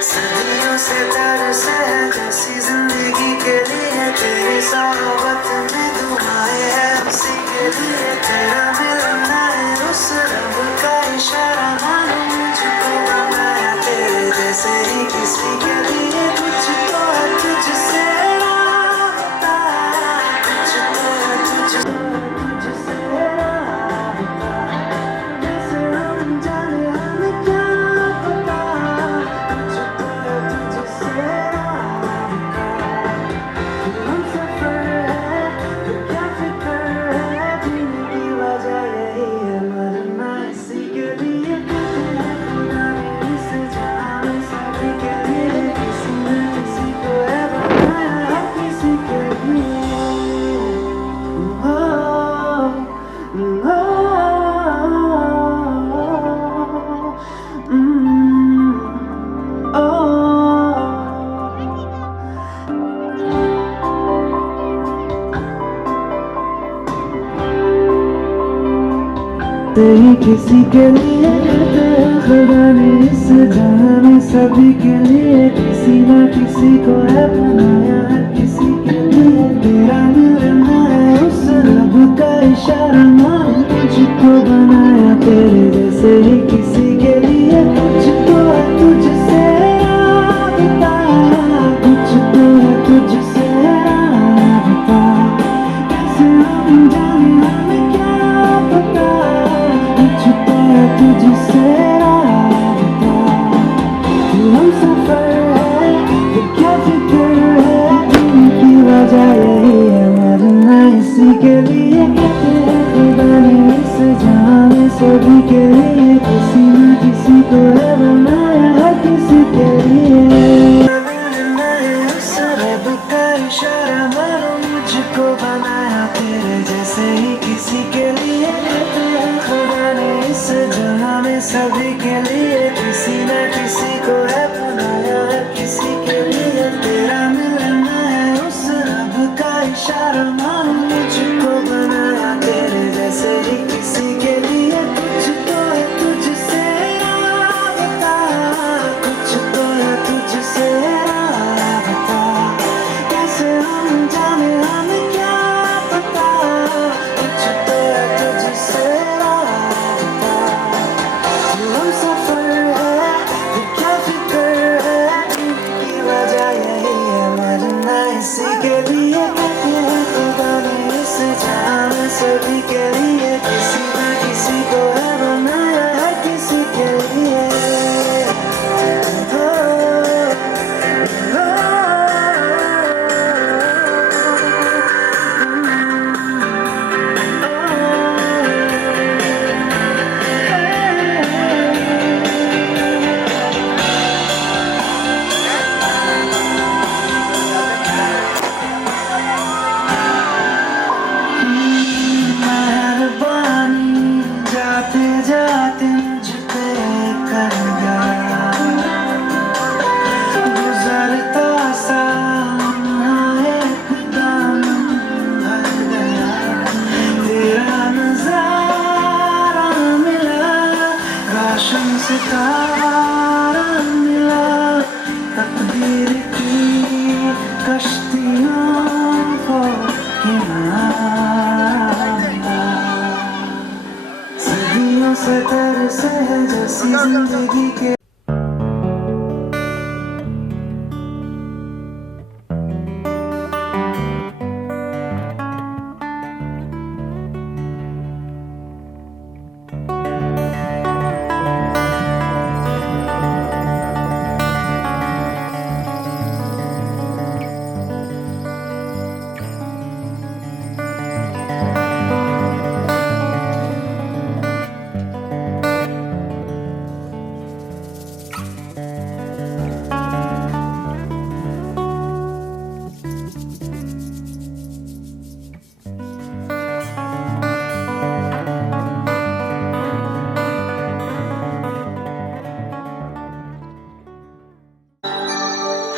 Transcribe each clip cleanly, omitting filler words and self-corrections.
सदियों से तरस है जैसी जिंदगी के लिए तेरी सोहबत में तू आए है उसी के लिए तेरा मिलना है उस रब का इशारा मानो मुझको बनाया तेरे जैसे ही किसी के लिए कुछ तो है तुझसे राबता कुछ तो है तुझसे राबता जैसे हम जाने हमें क्या पता कुछ तो है तुझसे राबता हम सफर है तो क्या फिक्र है जीने की वजह यही है मरना इसी के लिए कहते हैं खुदा ने इस जहां में सभी के लिए किसी न किसी को है बनाया है किसी के लिए तेरी किसी के लिए कहते हैं खुदा ने इस जहां में सभी के लिए किसी ना किसी को है बनाया है किसी के लिए तेरा मिलना है उस रब का इशारा मान मुझको बनाया तेरे जैसे ही किसी के लिए कुछ तो है तुझसे राबता कुछ तो है तुझसे राबता कैसे हम जाने हमें क्या पता कुछ तो है तुझसे राबता तू हम सफर है तो क्या फिक्र है जीने की वजह यही है मरना इसी के लिए कहते हैं खुदा ने इस जहां में सभी के लिए किसी न किसी को है बनाया है किसी के लिए मिलना है उस रब का इशारा मानो मुझको बनाया तेरे जैसे ही किसी के लिए कहते हैं खुदा ने इस जहां में सभी के लिए किसी न किसी को है बनाया है किसी के लिए तेरा मिलना है उस रब का इशारा मानो मुझको बनाया तेरे जैसे ही किसी के लिए कुछ तो है तुझसे राबता कुछ तो है तुझसे राबता कैसे हम जाने हमें क्या पता कुछ तो है तुझसे राबता तू हम सफर है तो क्या फिक्र है जीने की वजह यही है मरना इसी के लिए कहते हैं खुदा ने इस जहां में सभी के लिए किसी न किसी को है बनाया है किसी के लिए मेहरबानी जाते जाते मुझ पे कर गया गुजरता सा एकदम भर गया तेरा नजारा मिला रोशन सितारा मिला तकदीर की कश्तियों को किनारा मिला सदियों से तरस है जैसी जिंदगी के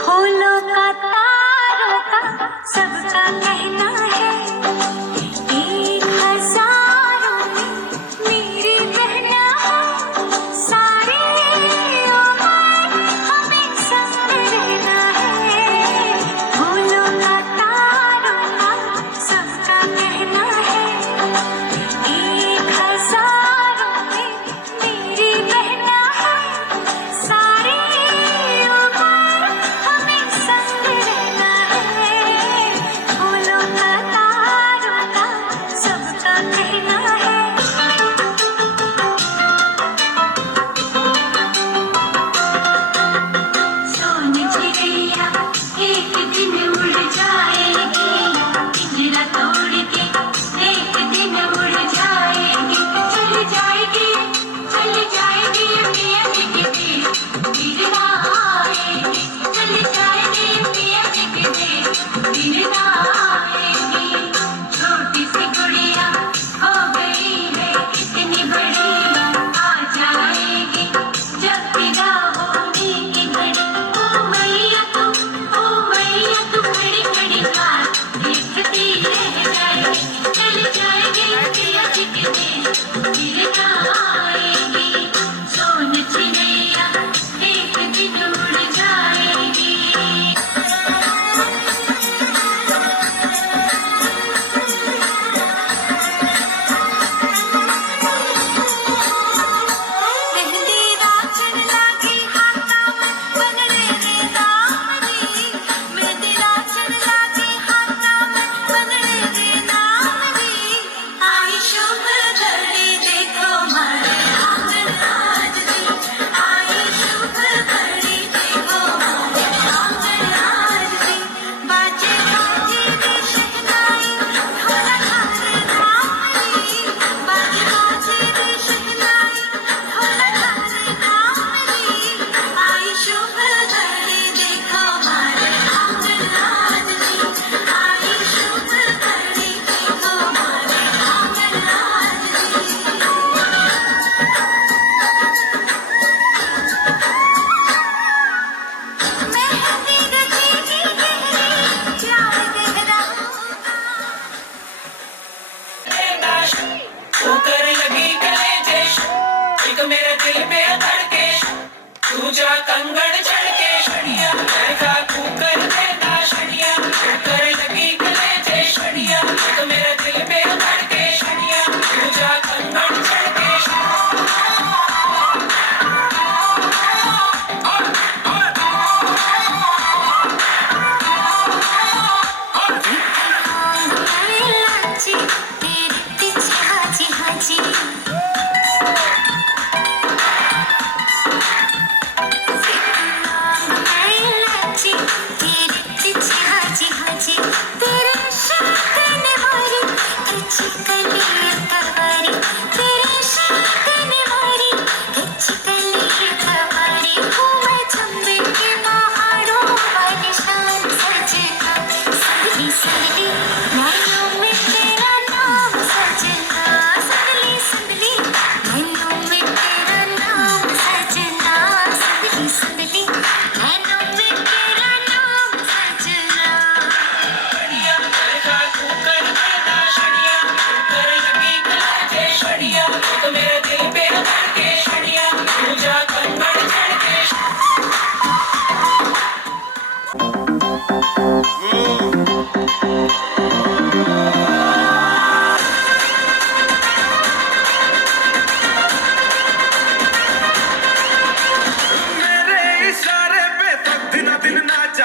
फूलों का तारों का सबका कहना है एक हजारों में मेरी बहना हो सारी उम्र हमें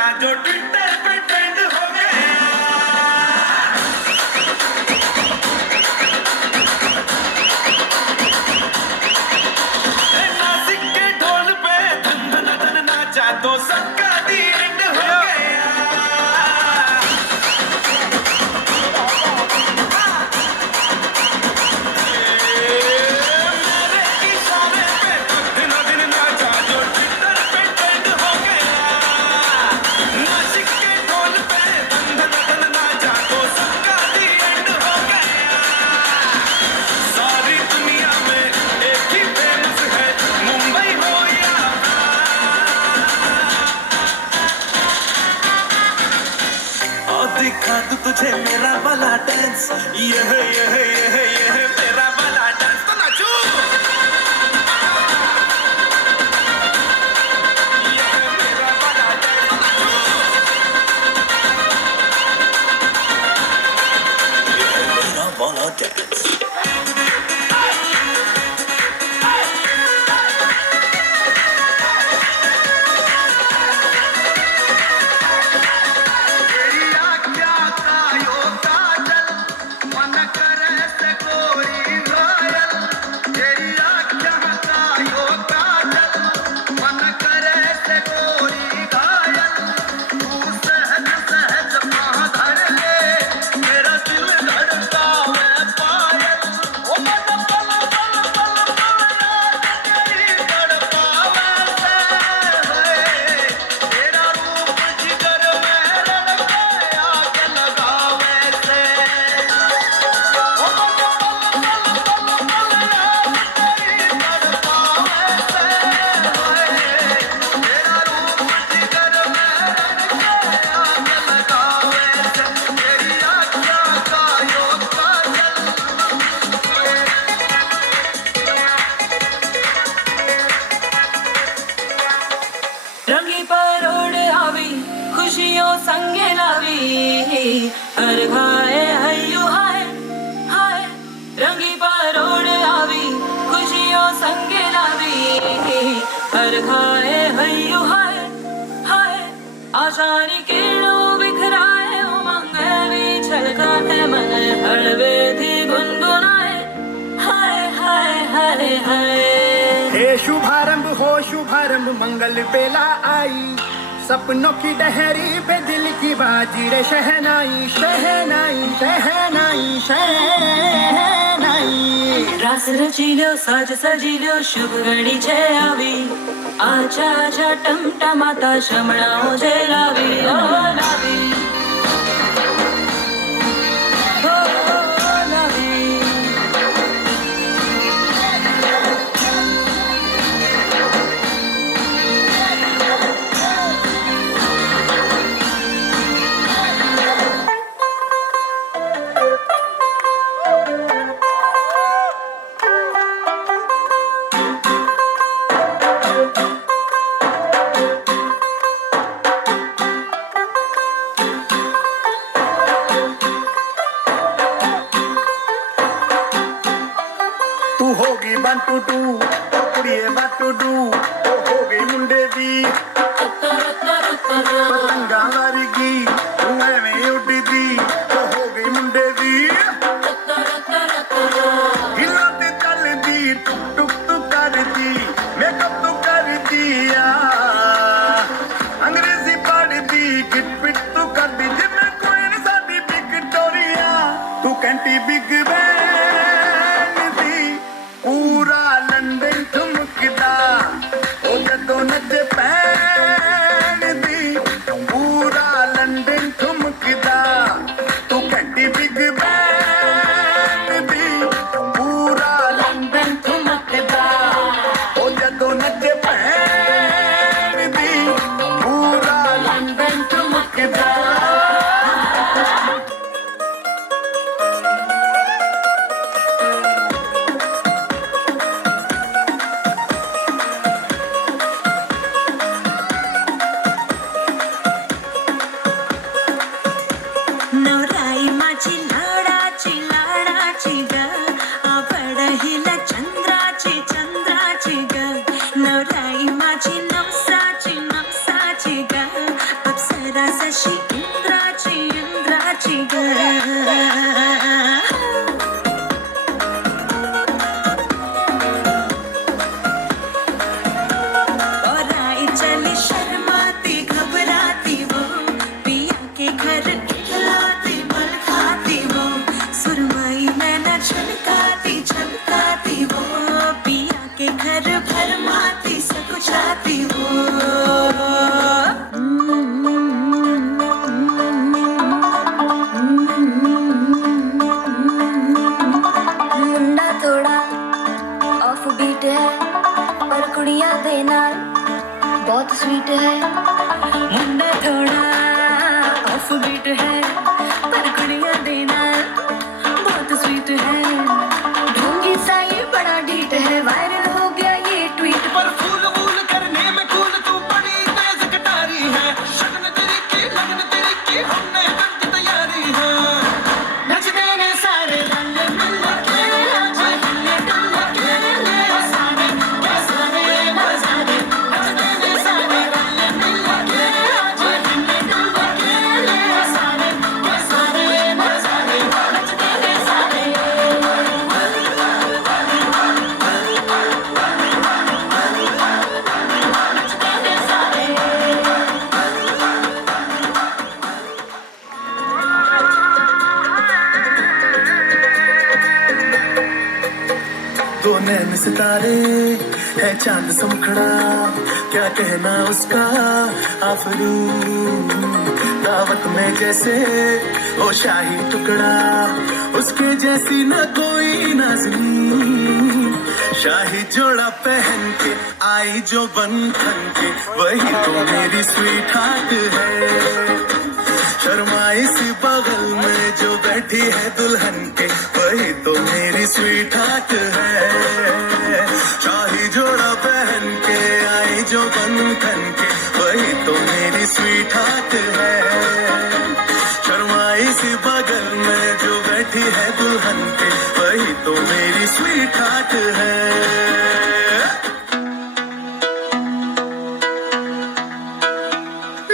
नाचा जो ट्विटर पे ट्रेंड हो गया। नासिक के ढोल पे धन धन धन नाचा तो सबका दी एंड हो गया। दिखा दूं तुझे मेरा वाला डांस, ये है मेरा वाला डांस, तो नाचो। ये है मेरा वाला डांस, तो नाचो। ये है मेरा वाला डांस। रंगी परोड़ आवी खुशियों संगे लावी, हर खाए हयू हाय हाय। रंगी परोड़ आवी खुशियों संगे लावी, हर खाए हयू हाय हाय। आशानी किरणों बिखराए उमंग भी छलकाए मन, हड़वे थी गुनगुनाए हाय हाय हाय हाय। हे शुभारंभ हो शुभारंभ मंगल बेला आई, सपनों की डहरी पे दिल की बाजी रे शहनाई शहनाई शहनाई शहनाई। रास रचिलो साज सजिलो शुभ घड़ी छे आवी, आजा आजा टमटमाता शमणाओ जे लावी ओ लावी ओ लावी। तू होगी बंटू टू कुड़िए बंटू डू, हो गई मुंडे दी पतंगा वारीगी, तू एवें उड़दी हो गई मुंडे दी। हिला ते चलदी टुक टुक तू करदी, मेकअप तू कर दिया, अंग्रेजी पढ़दी गिट पिट तू करदी, जिम्मे कोई न साडी विक्टोरिया, तू कैंटी बिग बैन दी, पूरा लंदन ठुमकदा ओ जदों नच पैन दी। अशी इंद्राची इंद्राची ग और आई चली शर्माती घबराती वो पिया के घर खिलाती बल खाती वो सुरमई मैना छलकाती छलकाती वो पिया के घर भरमाती सकुचाती वो मुंडा थोड़ा ऑफ बीट है पर कुड़ियां देना बहुत स्वीट है मुंडा थोड़ा ऑफ बीट है पर कुड़ियां देना बहुत स्वीट है ढोंगी सा ये बड़ा डीट है वायरल हो गया ये ट्वीट पर फूल वूल करने में कूल तू बड़ी तेज कटारी है शगन तेरी की हमने कर दी तैयारी है नचने ने सारे रंग मिल के आज हिले डुल के ले सारे मजा दे नचने ने सारे रंग मिल के आज हिले डुल के ले सारे मजा दे नचने ने सारे दो नैन सितारे है चांद समखड़ा क्या कहना उसका आफरू दावत में जैसे हो शाही टुकड़ा उसके जैसी ना कोई नाज़नीं शाही जोड़ा पहन के आई जो बन ठन के वही तो मेरी स्वीट हार्ट है शर्माई सी बगल में जो बैठी है दुल्हन के वही तो मेरी स्वीट हार्ट है शाही जोड़ा पहन के आई जो बन ठन के वही तो मेरी स्वीट हार्ट है शर्माई सी बगल में जो बैठी है दुल्हन के वही तो मेरी स्वीट हार्ट है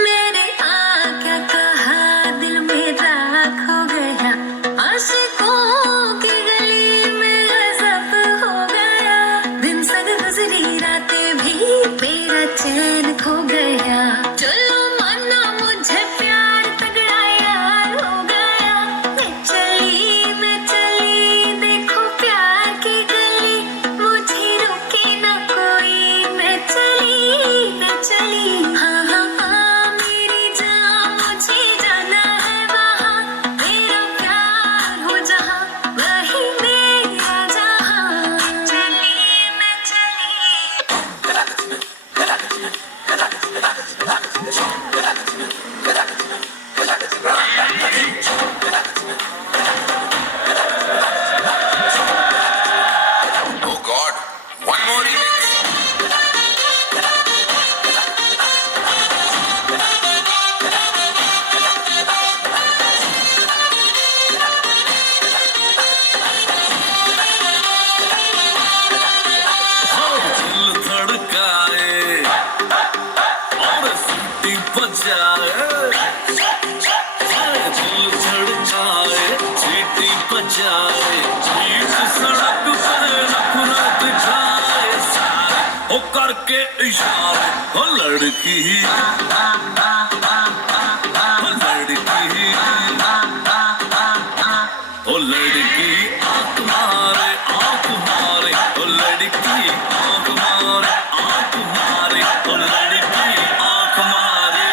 मेरे आका कहा दिल मेरा खो गया आशिकों की गली में गज़ब हो गया दिन सद गुजरी रातें भी मेरा चैन खो गया चलो माना मुझे प्यार तगड़ा यार हो गया मैं चली देखो प्यार की गली मुझे रोके ना कोई मैं चली हाँ हाँ हाँ मेरी जान मुझे जाना है वहाँ मेरा प्यार हो जहाँ वही मेरा जहाँ मैं चली Oh God, one more remix. दिल धड़काए और सीटी बजाए दिल धड़काए सीटी बजाए बीच सड़क पर नखरा दिखाए सारे हो करके इशारे हो लड़की ओ लड़की आंख मारे ओ लड़की आंख मारे ओ लड़की आंख मारे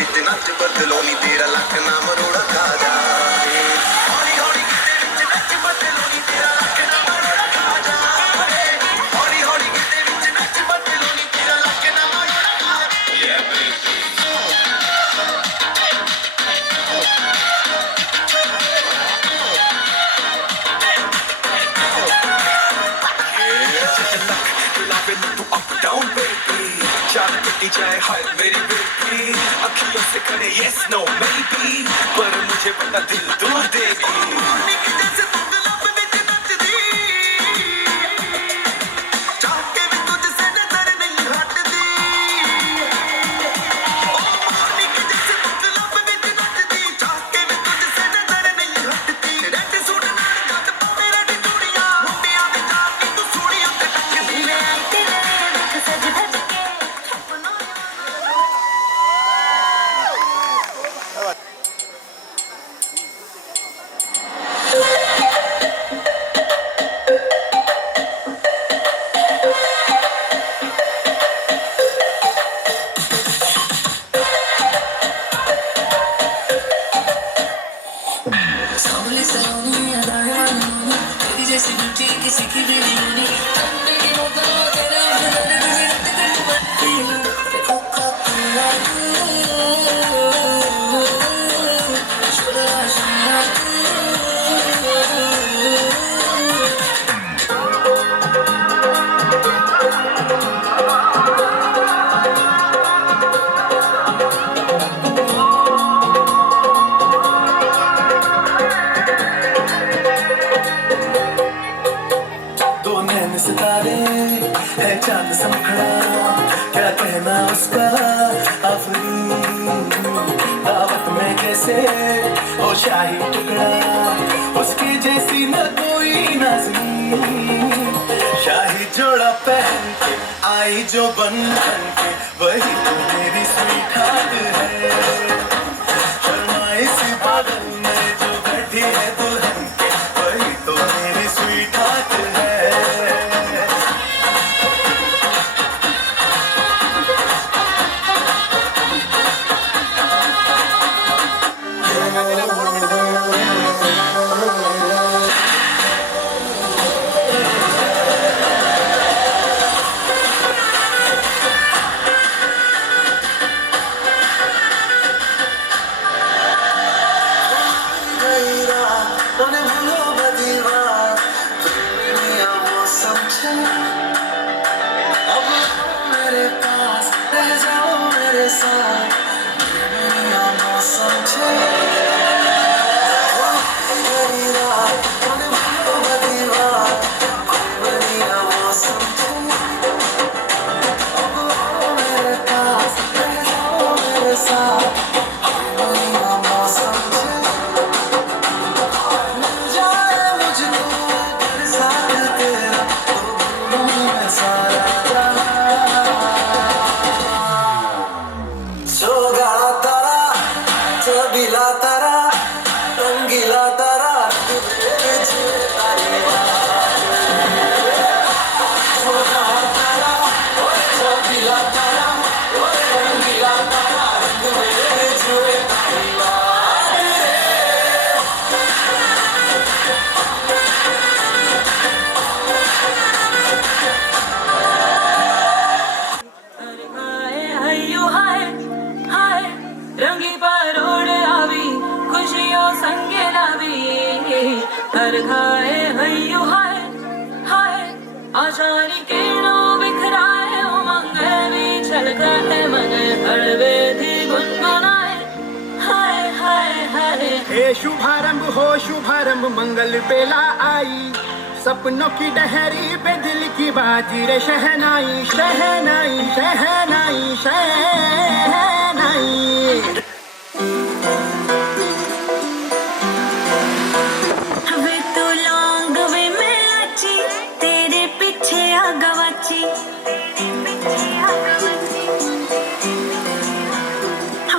विच नच बदलो नी तेरा लक ना मरोड़ा खा जाए हौली हौली गीते विच नच बदलो नी तेरा लक ना मरोड़ा खा जाए हौली हौली गीते विच नच बदलो नी तेरा लक ना मरोड़ा खा down baby चाल कटी जाए हाय मेरी बेबी अखियों से करे yes no maybe पर मुझे पता दिल दूर देगी जैसे गुलाब विच नचदी चाह के भी तुझसे नजर नहीं हटदी ओ मोरनी जैसे गुलाब विच नचदी चाह के भी तुझसे नजर नहीं हटदी रेड सूट नाल जद पावे रेड चूड़ियां मुंडियां दे जाके तू सोड़ी उत्ते टकदी सज धज के सामने सलोनी अदाएं मालूनी तेरी जैसी ब्यूटी किसी की भी नहीं होनी ठंडे की बोतल तेरा बदन तुझे रट कर बनती कोका कोला छोड़ा छोड़ा दो नैन सितारे है चांद समखड़ा क्या कहना उसका आफरी दावत में कैसे ओ शाही टुकड़ा उसकी जैसी न कोई नाज़नीन शाही जोड़ा पहन के आई जो बन के वही तो मेरी स्वीट हार्ट है शर्माई सी बादल में जो बैठी है दुल्हन के वही तो मेरी स्वीट हार्ट है खाए हयू हाय हाय आशानी के नो बिखराए उमंग भी छलकाए मन हड़वे थी गुनगुनाए हाय हाय हाय हे शुभारंभ हो शुभारंभ मंगल बेला आई सपनों की डहरी पे दिल की बाजी रे शहनाई शहनाई शहनाई शहनाई वे तो लौंग वे मिलाची तेरे पीछे आ गवाची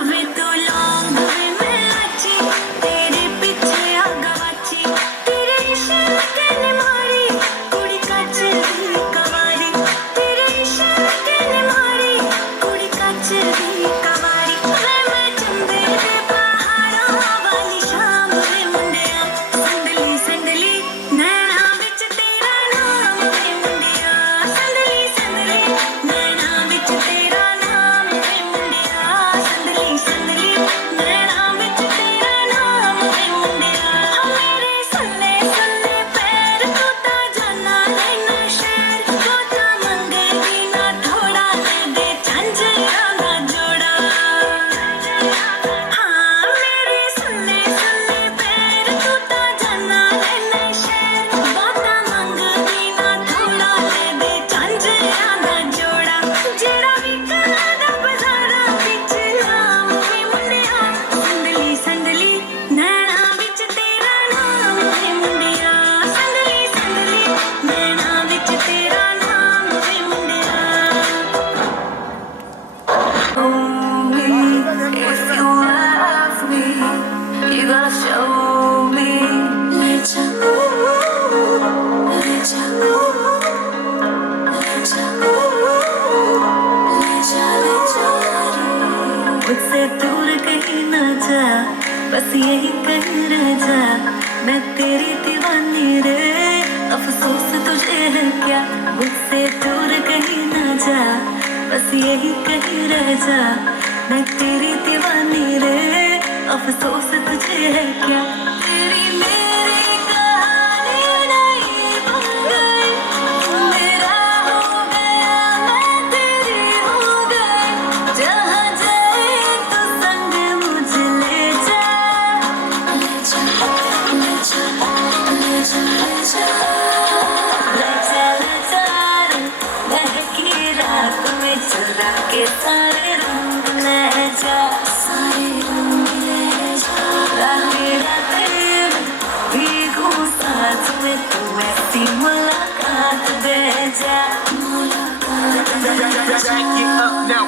वे तो लौंग वे मिलाची तेरे पीछे आ गवाची तेरे इश्क ने मारी कुड़ी कच दी कवारी तेरे इश्क ने मारी कुड़ी कच दी कवारी वे मैं तेरी दीवानी रे, अफसोस तुझे है क्या, मुझसे दूर कहीं ना जा, बस यही कहीं रह जा। मैं तेरी दीवानी रे, अफसोस तुझे है क्या, तेरी मेरी कहानी नहीं बन गई, तू मेरा हो गया मैं तेरी हो गई, जहाँ जाए तो संग मुझे ले जा, ले जा, ले जा, ले जा, ले जा, ले जा, ले जा रे, महकी रात में चुरा के सारे रंग ले जा, सारे रंग ले जा, रातें रातें में भीगूं साथ में, तू ऐसी मुलाकात दे जा, मुलाकात दे जा। Back it up now.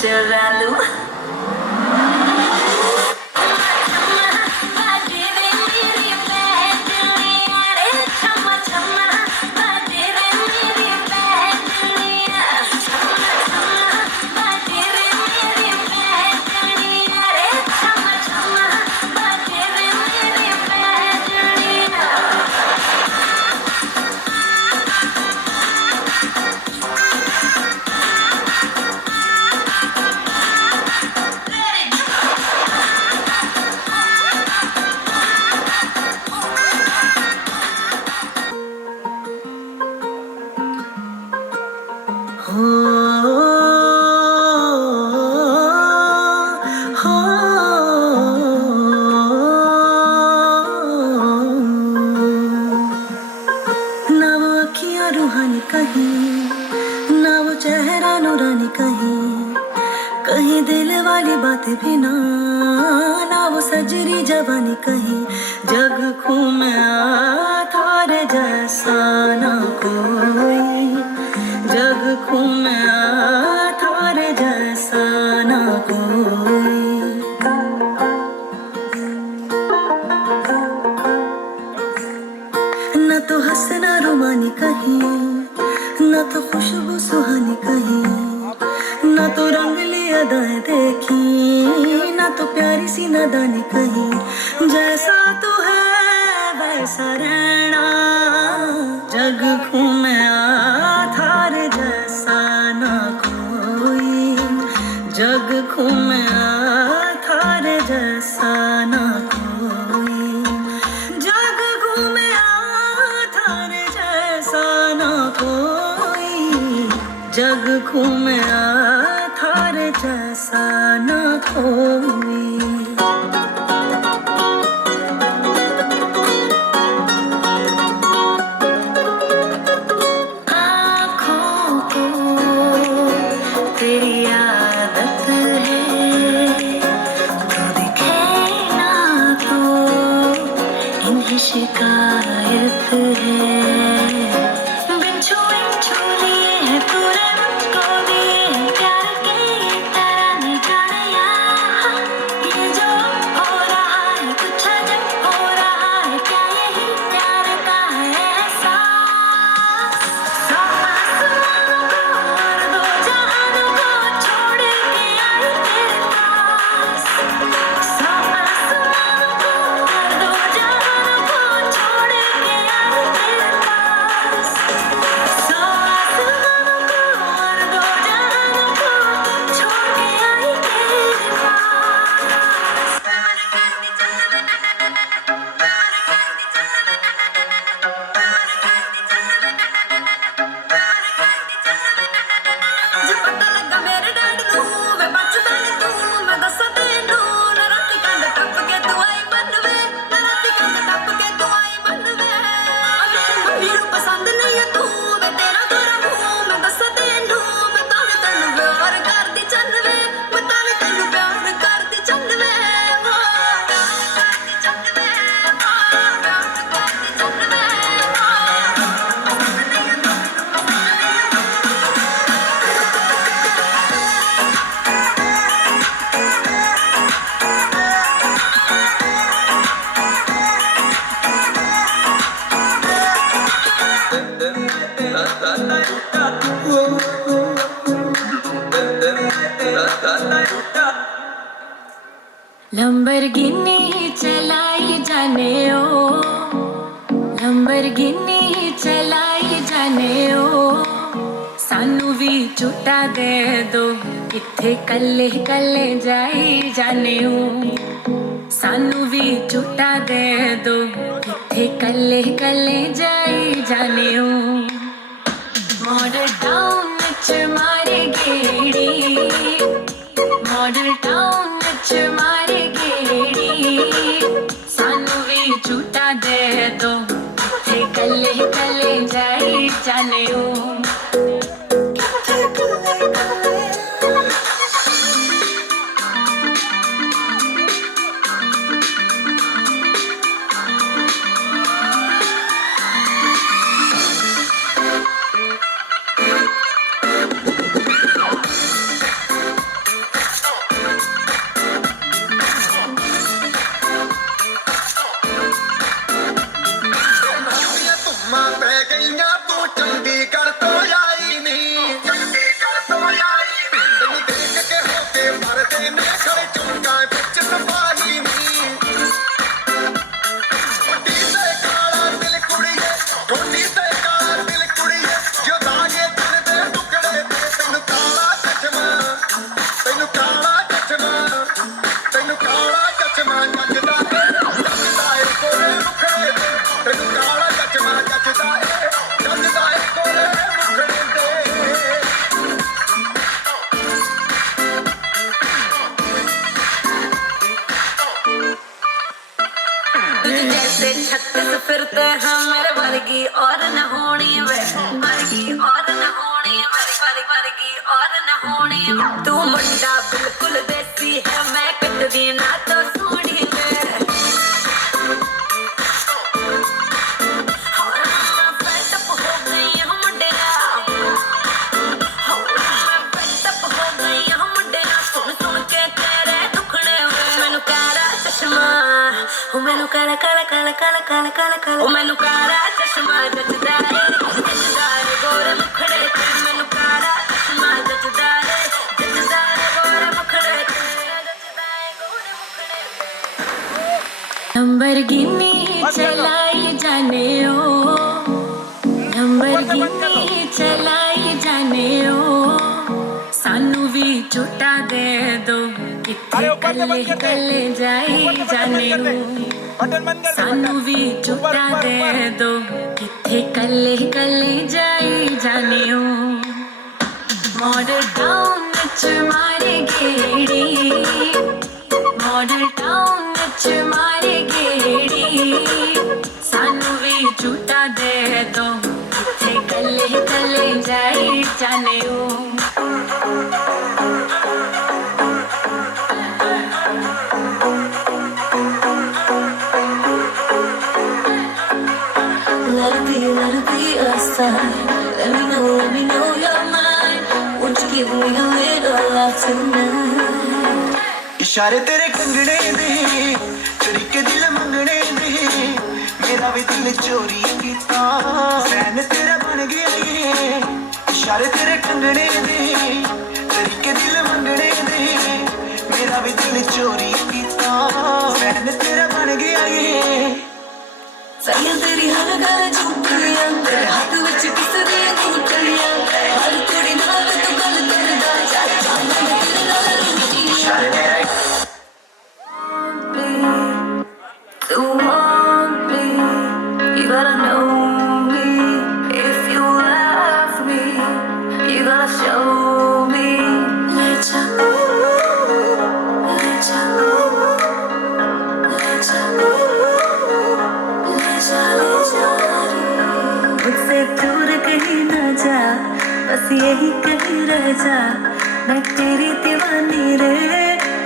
चुरा लूं रूहानी कहीं, ना वो चेहरा नूरानी कहीं, कहीं दिल वाली बातें भी ना, ना वो सजरी जवानी कहीं, जग घूमे थारे जैसा ना कोई, जग घूमे थारे जैसा ना कोई। न तो हंसना रुमानी कहीं, न तो खुशबू सुहानी कहीं, न तो रंगली अदाएं देखी, न तो प्यारी सी नादानी कहीं, जैसा तो है वैसा रहना, जग घूमे थारे जैसा ना कोई, जग घूमे थारे जैसा ना कोई, जग घूमे थारे जैसा ना कोई, जग घूमे थारे जैसा ना कोई। आँखों को तेरी आदत है, तो दिखे ना तो इन्हें शिकायत है, बिन छुए छू लिए है पूरे मन को दिए प्यार के ये तराने गाने यहाँ, ये जो हो रहा है कुछ अजब हो रहा है, क्या यही लंबरगिनी चलाई जाने ओ, लंबरगिनी चलाई जाने ओ, सानू भी झूठा दे दो, किथे कल्ले कल्ले जाई जाने ओ, सानू भी झूठा दे दो, किथे कल्ले कल्ले जाई जाने ओ। मॉडल टाउन च मारे गेड़ी, मॉडल टाउन च मारे गेड़ी, सानू भी झूठा दे दो, किथे कल्ले कल्ले जाई जाने ओ। जैसे 36 फिरते हैं मेरे वर्गी और न होनी वे, वर्गी और न होनी, वर्गी और न होनी। तू मुंडा बिल्कुल देसी है, मैं कटदी ना तो सोनी वे। मैं fed up हो गई हूं मुंडिया, मैं fed up हो गई हूं मुंडिया, सुन सुन के तेरे दुखड़े वे। मैनू काला चश्मा, ओ मैनू काला काला काला काला काला काला काला, ओ मैनू काला चश्मा जचदा है गोरे मुखड़े ते। मैनू काला चश्मा जचदा है गोरे मुखड़े ते, जचदा है गोरे मुखड़े ते। लंबरगिनी चलाई जाने ओ, लंबरगिनी चलाई जाने ओ, सानू भी झूठा दे दो, किथे कल्ले कल्ले जाई जाने ओ। सानू भी झूठा दे दो, किथे कल्ले कल्ले जाई जाने ओ। मॉडल टाउन च मारे गेड़ी, मॉडल टाउन च मारे गेड़ी, सानू भी झूठा दे दो, किथे कल्ले कल्ले जाई जाने ओ। Let it be a sign. Let me know you're mine. Won't you give me a little love tonight? इशारे तेरे कंगने दे, चुरी के दिल मंगने दे, मेरा भी दिल चोरी कीता, फैन तेरा बन गया ये। इशारे तेरे कंगने दे, चुरी के दिल मंगने दे, मेरा भी दिल चोरी कीता, फैन तेरा बन गया ये। सैया तेरी हर गल झूठियां, तेरे हाथ विच किस दी अंगूठियां, हर कुड़ी नाल तू गल करदा चाचा, मैं तेरे नाल रूठियां। You want me, you gotta know me. If you love me, you gotta show me. Let ya, let ya, let ya, मुझसे दूर कहीं ना जा, बस यही कहीं रह जा, मैं तेरी दीवानी रे,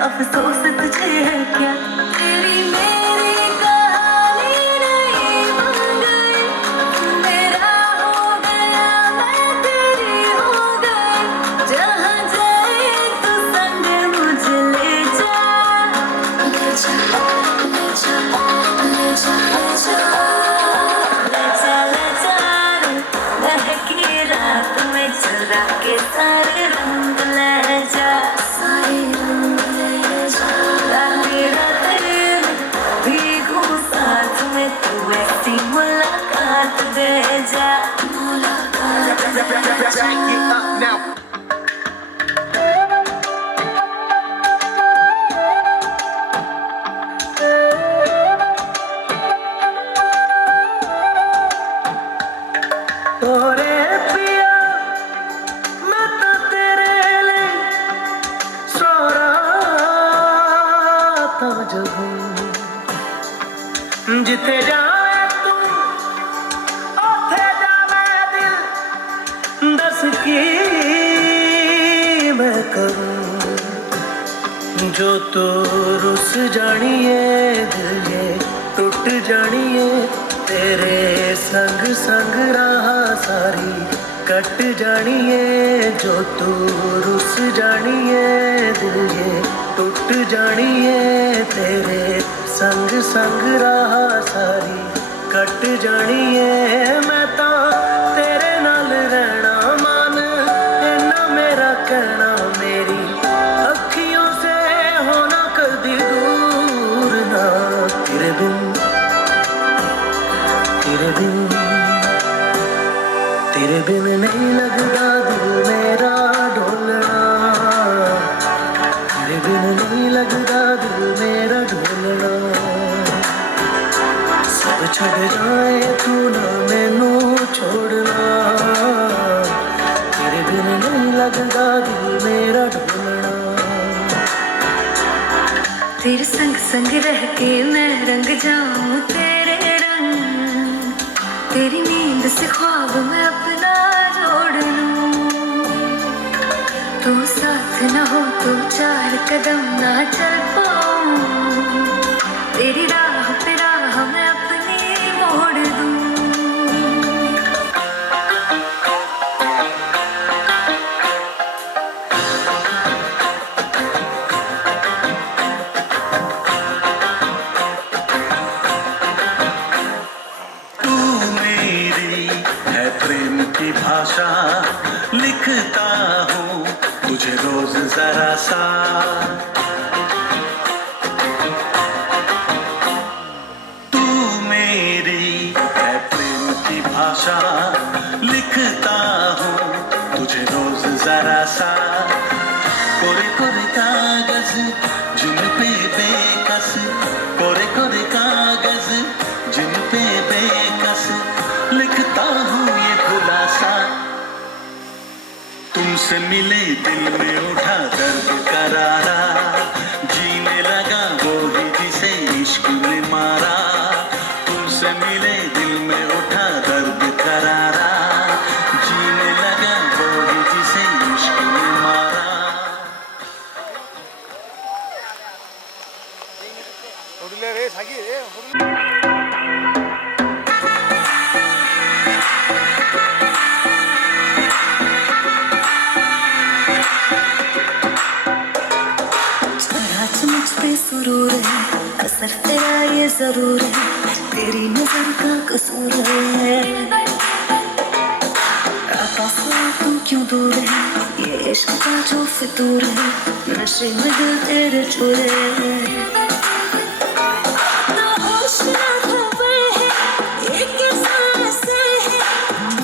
अफसोस तुझे है क्या। तेरी मेरी कहानी नहीं बन गई, मेरा हो गया मैं तेरी हो गई, जहाँ जाए तू संग मुझे ले जा, ले जा, ले जा, ले जा, ले जा, ले जा, ले जा रे, बहकी रात। के सारे रंग ले जा, सारे रंग ले जा। मेरा दिल भीगू साथ में, तू ऐसी मुलाकात दे जा, मुलाकात दे जा। ओरे पिया मैं तो तेरे लिए सो रात जगूं, जिथे जावे तू ओथे जावे दिल, दस की मैं करूं, जो तो रुस जानिए दिल ये टूट जानिए, तेरे संग संग राह सारी कट जानिए, जो तू रुस जानिए दिल ये टूट जानिए, तेरे संग संग राह सारी कट जानिए। मैं तो तेरे नाल रहना मान, इन्ना मेरा कहना, मेरी अखियों से होना कदी दूर ना, तेरे बिन तेरे बिन तेरे बिन नहीं लगता दिल मेरा ढोलना, तेरे बिन नहीं लगता दिल मेरा ढोलना, सब छड़ जाए तू ना मैनू छोड़ना, तेरे बिन नहीं लगता दिल मेरा ढोलना। तेरे संग संग रह के मैं रंग जाऊं तेरे रंग, तेरी नींद से ख्वाब मैं अपना जोड़ लूं, तू साथ न हो तो चार कदम ना चल पाऊं, तेरी राह पे राह मैं अपनी मोड़ दूं। भाषा लिखता हूँ तुझे रोज जरा सा, तू मेरी है प्रेम की भाषा, लिखता हूँ तुझे रोज जरा सा, कोरे कोरे कागज जिन पे बेकस, कोरे कोरे कागज जिन पे बेकस, लिखता हूँ ये खुलासा, तुमसे मिले दिल में उठा दर्द करारा, जीने लगा वो ही जिसे इश्क ने मारा, तुमसे मिले दिल में उठा दर्द करारा, जीने लगा वो ही जिसे इश्क ने मारा। मुझ पे सुरूर है, असर तेरा ये जरूर है, तेरी नजर का कसूर है, फासला तू क्यों दूर है, ये इश्क का जो फितूर है, नशे में दिल तेरे चूर है, ना होश ना खबर है, ये कैसा असर है,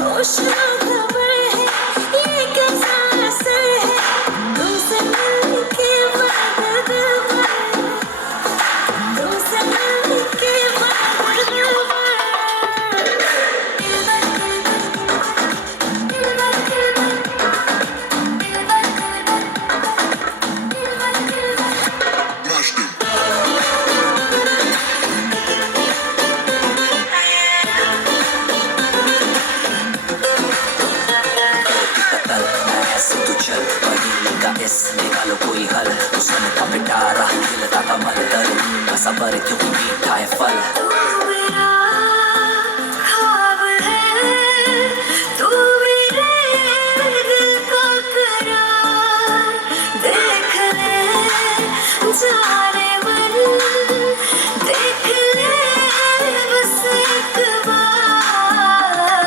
होश ना खबर है, ये कैसा असर है, तुमसे मिलके बाद दिल भर, तुमसे मिलके बाद दिल भर, निकालो कोई हल, उसने हमें डारा दिल का कमल कर, सबर क्यों मीठा है फल। मेरा ख्वाब है, तू मेरे दिल का करार, देख ले जाने मन, देख ले बस एक बार,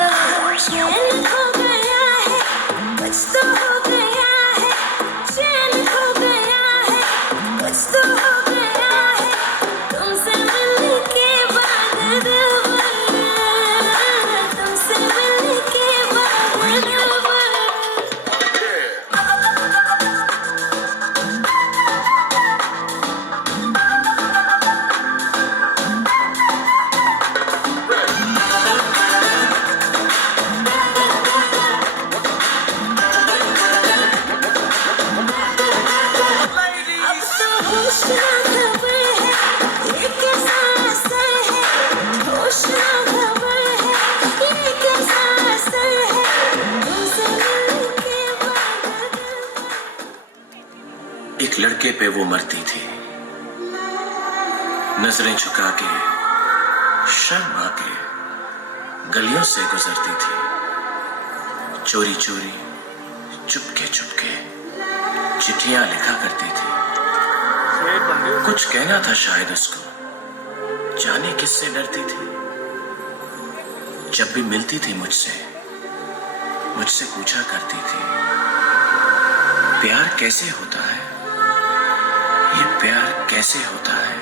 चैन खो गया है, बचता लड़के पे वो मरती थी, नजरें झुका के शर्मा के गलियों से गुजरती थी, चोरी चोरी चुपके चुपके चिट्ठियां लिखा करती थी। कुछ कहना था शायद उसको, जाने किससे डरती थी। जब भी मिलती थी मुझसे पूछा करती थी, प्यार कैसे होता है, ये प्यार कैसे होता है।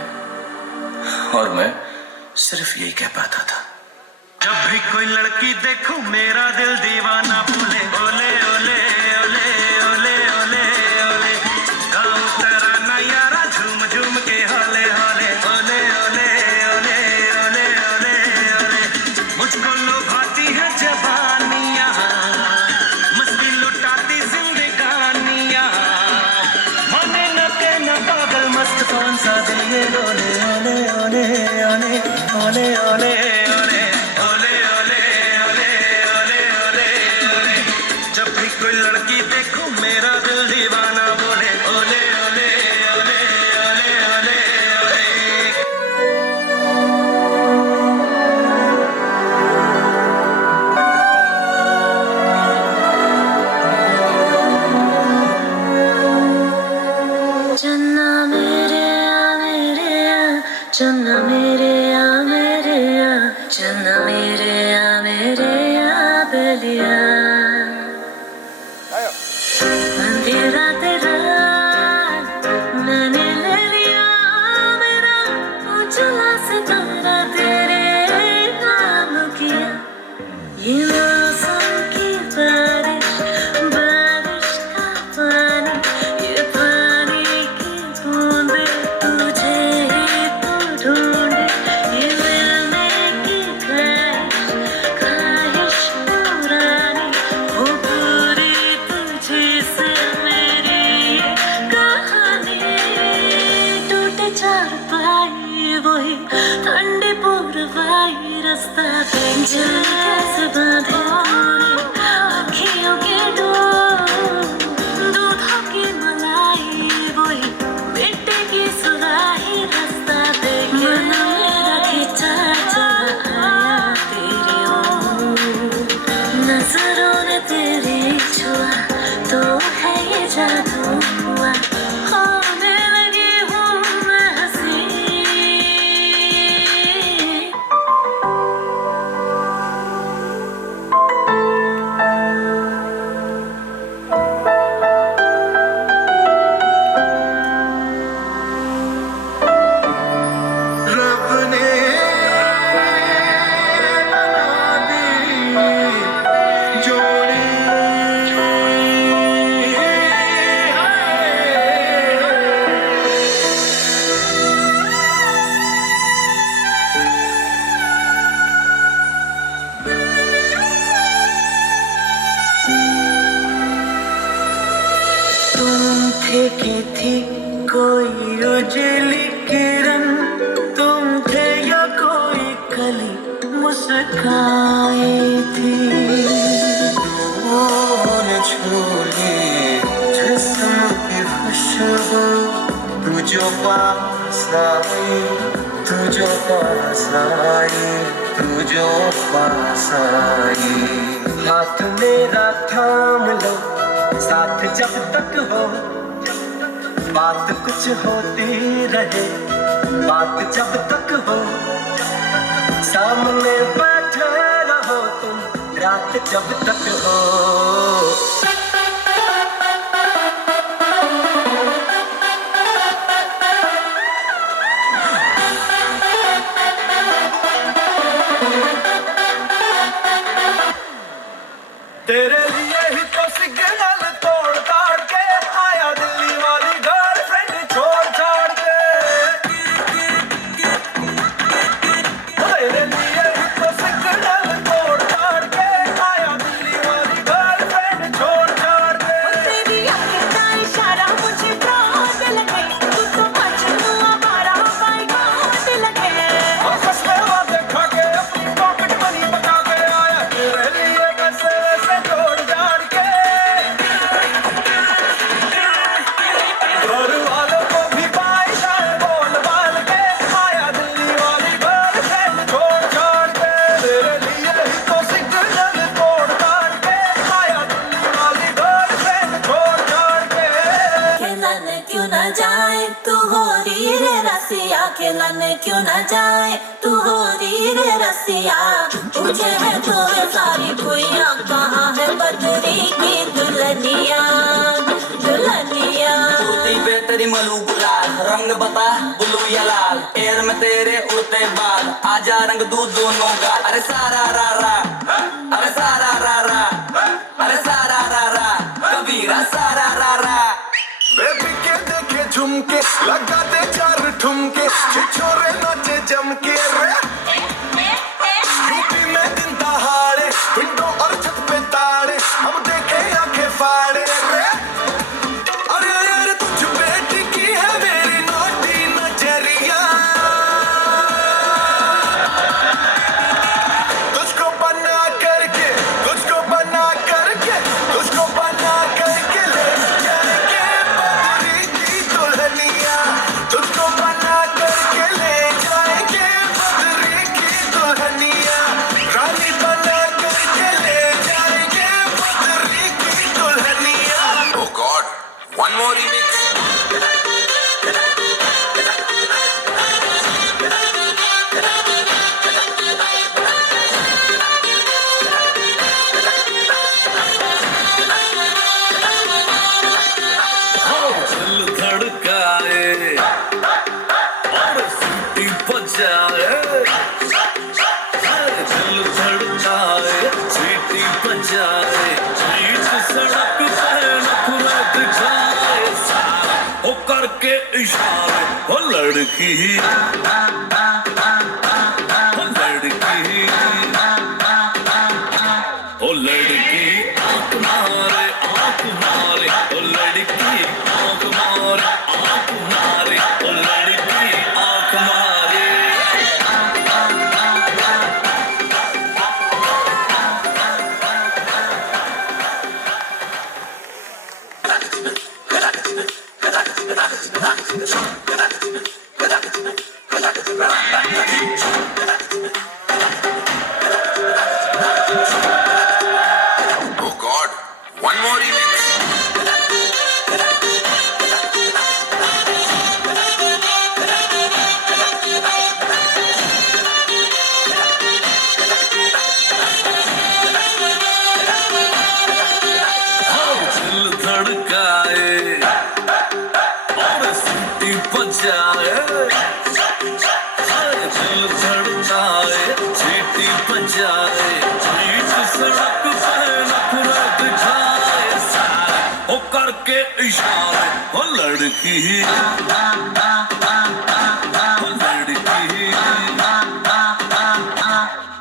और मैं सिर्फ यही कह पाता था, जब भी कोई लड़की देखूं मेरा दिल दीवाना बोले ओले ओले ओले ओले ओले ओले, गाँव तेरा नयारा झूम झूम के होले होले ओले ओले ओले ओले ओले ओले। मुझको लुभाती है जवानियाँ, मस्ती लुटाती जिंदगानियाँ, माने न के न पागल मस्त कौन सा दिल ये ओले ओले ओले ओले ओले ओले ओले। कोई लड़की देखो मेरा दिल दीवाना बोले ओले ओले ओले ओले ओले ओले। चन्ना मेरे चन्ना मेरे चन्ना मेरे बलिया। अंधेरा तेरा मैंने ले लिया मेरा, उजला सितारा तेरे नाम किया। ये मौसम की बारिश, बारिश का पानी, ये पानी की बूंदे तुझे ही तो ढूंढे। ये मिलने की ख्वाहिश, ख्वाहिश पुरानी, वो पूरी तुझे से मेरी ये कहानी। टूटे चार पाई वही ठंडी पूर्वाई, रास्ता पेंचल कैसे बांधे अखियों के डोर। दूधों की मलाई वही मिट्टी की सुराही, रास्ता देख मन मेरा खींचा चला आया तेरी ओर। नजरों ने तेरी छुआ तो है ये जादू हुआ, होने लगी हूँ मैं हंसी। रब ने बना दी जोड़ी, तुम थे कि थी कोई उजली किरण, तुम थे या कोई कली मुस्काई थी। फूल छूली जिस्म की खुशबू, तू जो पास आई, तू जो पास आई, तू जो पास आई। हाथ मेरा थाम लो साथ जब तक हो, बात कुछ होती रहे, बात जब तक हो। सामने बैठे रहो तुम रात जब तक हो। तेरे लिए ही तो सिग्नल तोड़ ताड़ के आया दिल्ली वाली गर्लफ्रेंड छोड़ छाड़ के। तेरे लिए ही तो सिग्नल तोड़ ताड़ के आया दिल्ली वाली गर्लफ्रेंड छोड़ छाड़ के। तेरी आंखें का इशारा मुझे बहुत लगे, तू तो मजनू हमारा बाइकआउट लगे। आपस में बातें खा के अपनी पॉकेट मनी बचा के आया तेरे लिए कैसे वैसे जोड़ जाड़ के। खिलाने क्यों न जाए तू हो री रे रसिया तुझे है तो वे सारी खुइयां कहाँ है बदरी की दुल्हनिया दुल्हनिया कुर्ती पे तेरी मलू गुलाल रंग बता ब्लू या लाल एयर में तेरे उड़ते बाल आजा रंग दूध दोनों का अरे सारा रा रा अरे सारा रा रा अरे सारा रा रा कबीरा सारा रा रा बेबी के देखे झुमके लगा दे 4 ठुमके छिछोरे नाचे जम के रे यूपी में दिन दहाड़े विंडो और छत पे ताड़े हम देखे आंखें फाड़े रे अरे अरे तुझ पे टिकी है मेरी नोटी नजरिया तुझको बना करके तुझको बना करके तुझको बना करके ले जाएंगे बदरी की दुल्हनिया तुझको बना करके ले जाएंगे बदरी की दुल्हनिया रानी बना करके ले जाएंगे बदरी की Dulhania Oh God, one more remix. दिल धड़काए और सीटी बजाए दिल धड़काए सीटी बजाए बीच सड़क पे नखरा दिखाए सारा हो करके इशारे हो लड़की ओ लड़की आंख मारे ओ लड़की आंख मारे ओ लड़की आंख मारे Oh God, one more remix. दिल धड़काए और सीटी बजाए दिल धड़काए सीटी बजाए बीच सड़क पे नखरा दिखाए सारा हो करके इशारे हो लड़की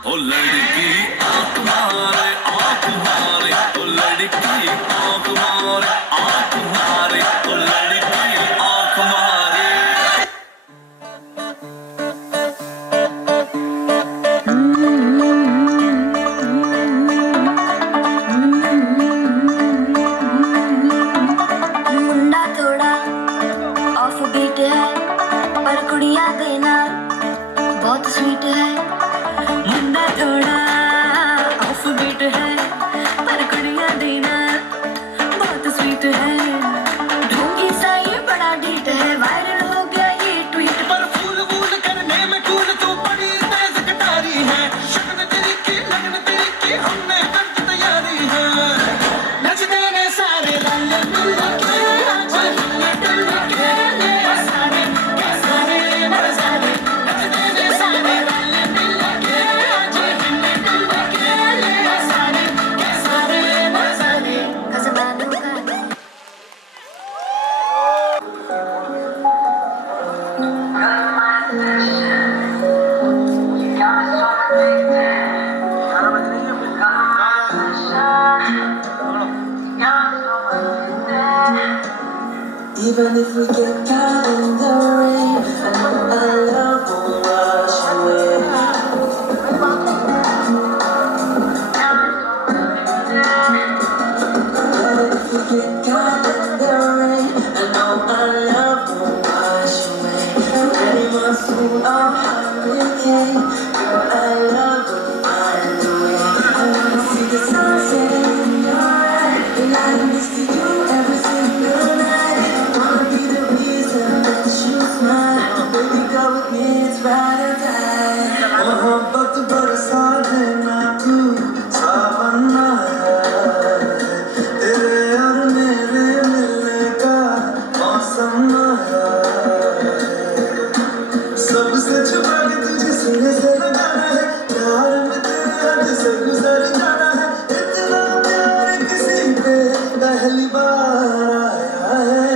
ओ लड़की आंख मारे ओ लड़की आंख मारे ओ लड़की आंख मारे मुंडा थोड़ा ऑफ बीट है पर कुड़िया देना बहुत स्वीट है मुंडा थोड़ा ऑफ बीट है पर कुड़िया देना बहुत स्वीट है ढोंगी सा ये बड़ा डीट है वायरल हो गया ये ट्वीट पर फूल फूल करने में कूल तू बड़ी तेज कटारी है शगन तेरी की लगन तेरी की हमने कर दी तैयारी है नचने ने सारे रंग मिल के आज हिलने डुल के ले सारे के सारे नजारे नचने ने सारे रंग मिल के आज हिलने डुल के ले सारे के सारे नजारे कसबानों का Even if we get caught in the rain, I know our love will wash away. Even if we get caught in the rain, I know our love will wash away. Ready, my soul, our hurricane, girl, our love will find a way. I wanna see the sunset in your eyes, and I miss you every single night. Wanna be the reason हद से गुजर जाना है, इतना प्यार किसी पे पहली बार आया है।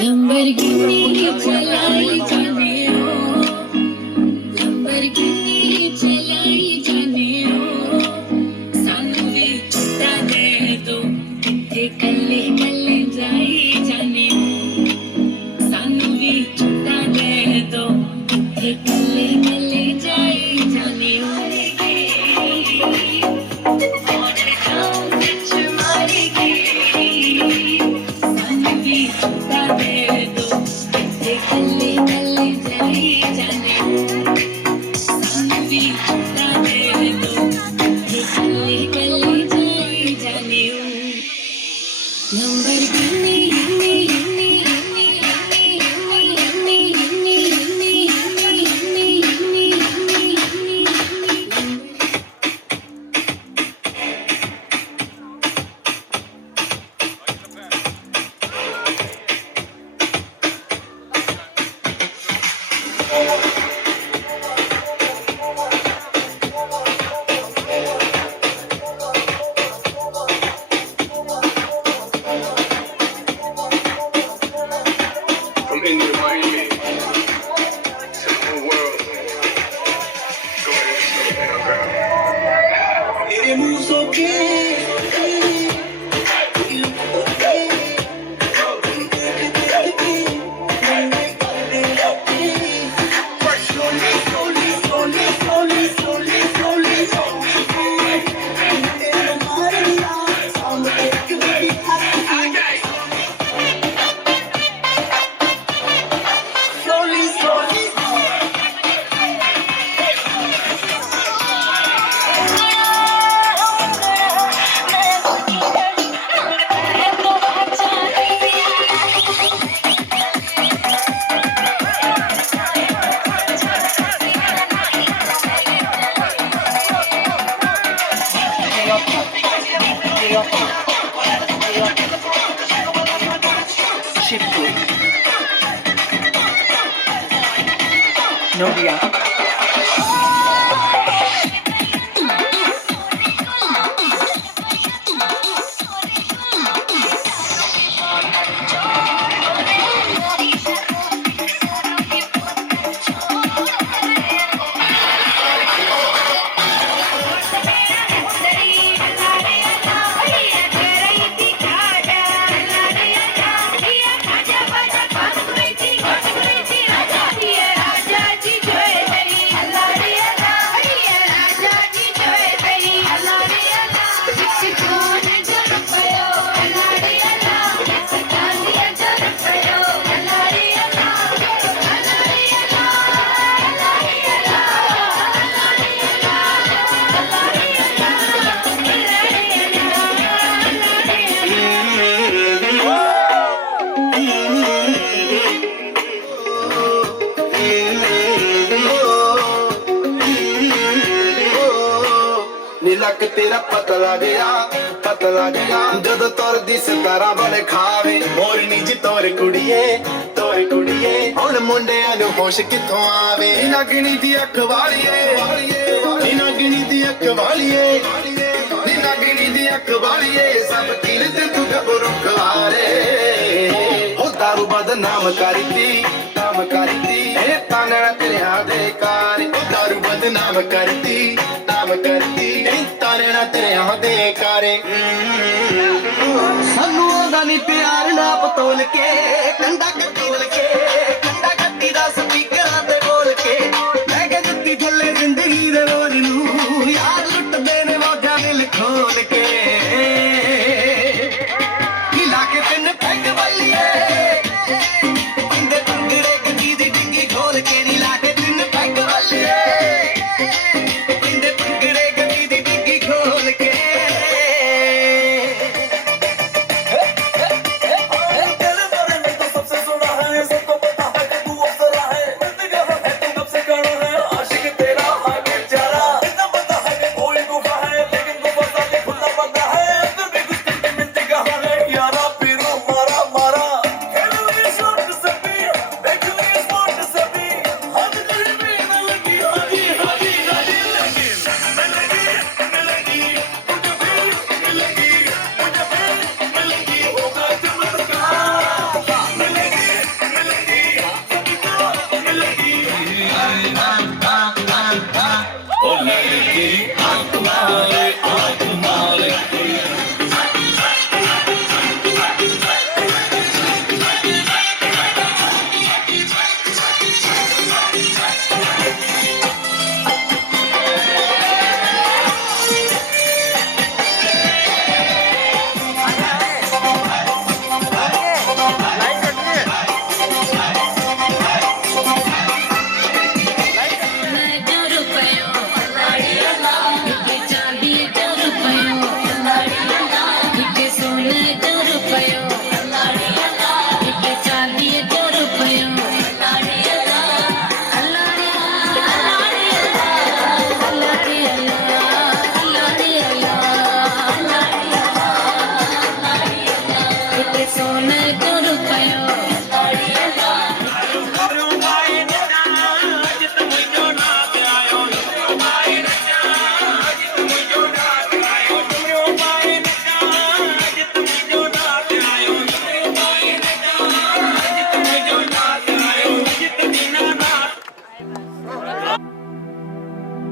लंबरगिनी चलाई जाने हो, लंबरगिनी चलाई जाने हो, सानू भी छुट्टा दे दो, किथे कल्ले कल्ले जाई जाने हो, सानू भी छुट्टा दे दो, किथे कल्ले कल्ले जाई जाने हो। Nobia. तक तेरा पतला गया जदों तुरदी सितारा बने खावे मोरनी जी तोर कुड़िए हुण मुंडियां नूं होश कित्थों आवे नगनी दी अख वालिए नगनी दी अख वालिए नगनी दी अख वालिए सब दिल ते तू गबरू खारे हो दारू बदनाम करती ए ताना तेरे हाथ दे कार दारू बदनाम करती ए ताना तेरे हाथ दे कारे सानू आंदा नी प्यार ना पतोल के कंडा कट्टी दा स्पीकरां ते बोल के मैं के जुत्ती थल्ले जिंदगी दे रोज नू यार लुटदे ने मौजा दिल खोल के हिला के तिन पैग वालिए इंदे पंगड़े गदी दी डिंगी खोल के नी लाके तिन पैग वालिए इंदे पंगड़े गदी दी डिंगी खोल के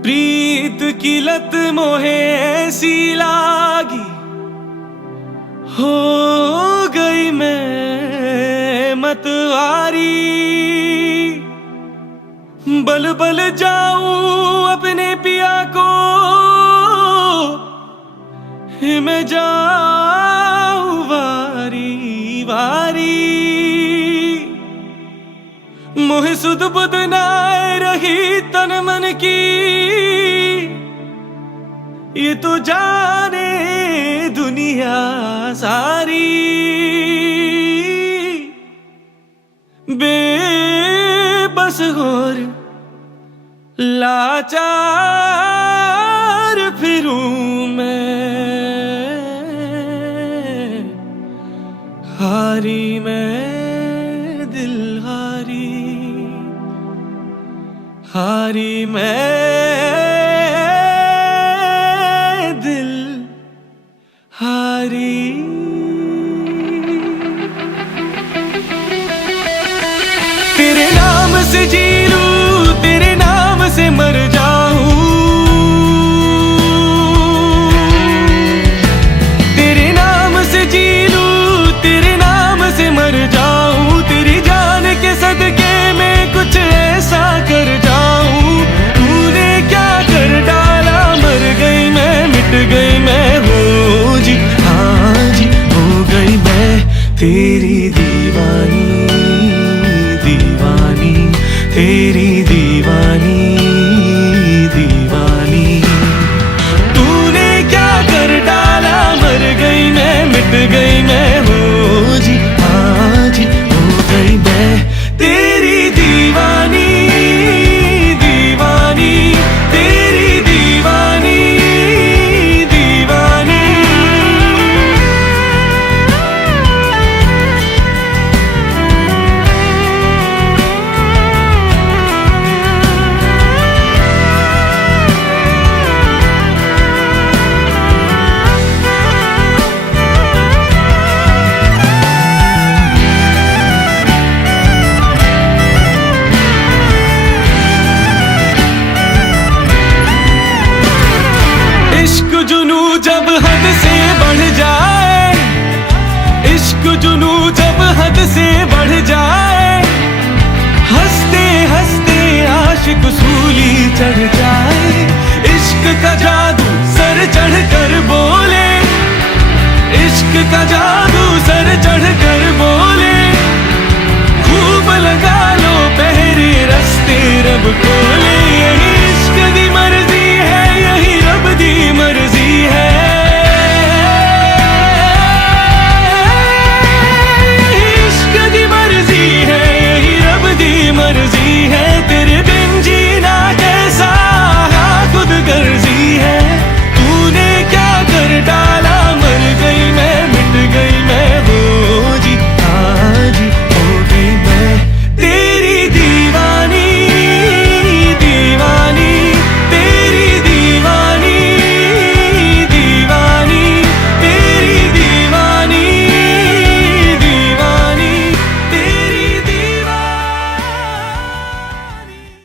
प्रीत की लत मोहे ऐसी लागी हो गई मैं मतवारी बल बल जाऊं अपने पिया को मैं जाऊं वारी वारी मोहे सुध बुध नाय रही तन मन की ये तो जाने दुनिया सारी बेबस और लाचार फिरूं मैं हारी मैं दिल हारी मैं दिल हारी तेरे नाम से जी लूं तेरे नाम से मर जाऊं तेरे नाम से जी लूं तेरे नाम से मर जाऊं तेरी जान के सदके में कुछ ऐसा कर जाऊं तूने क्या कर डाला मर गई मैं मिट गई मैं हो जी हाँ जी हो गई मैं तेरी दीवानी दीवानी तेरी दीवानी